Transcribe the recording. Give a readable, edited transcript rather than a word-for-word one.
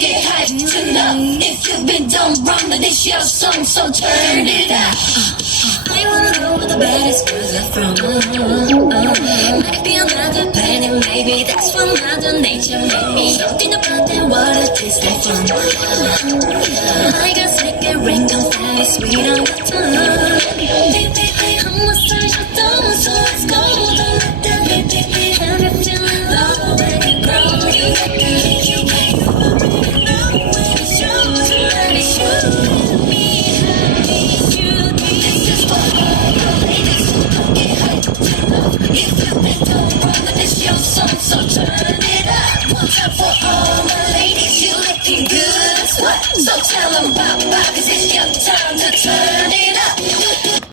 get hype tonight. If you've been done wrong, then it's your song, so turn it up. I wanna know where the baddest girls are from. Maybe another planet, maybe that's what Mother Nature made me. Something about that water tastes like fun. I got sick and rain confetti, sweet on the tongue. I'm a special dog, so let's go. Don't let that have you feeling low when you grow. You got to make you wait. You know when it's yours, when it's you. Me, you, this is for all the ladies who don't get hyped enough. If you've been done wrong, then it's your song, so turn it up. One time for all my ladies, you looking good as what? So tell them bye-bye, 'cause it's your time to turn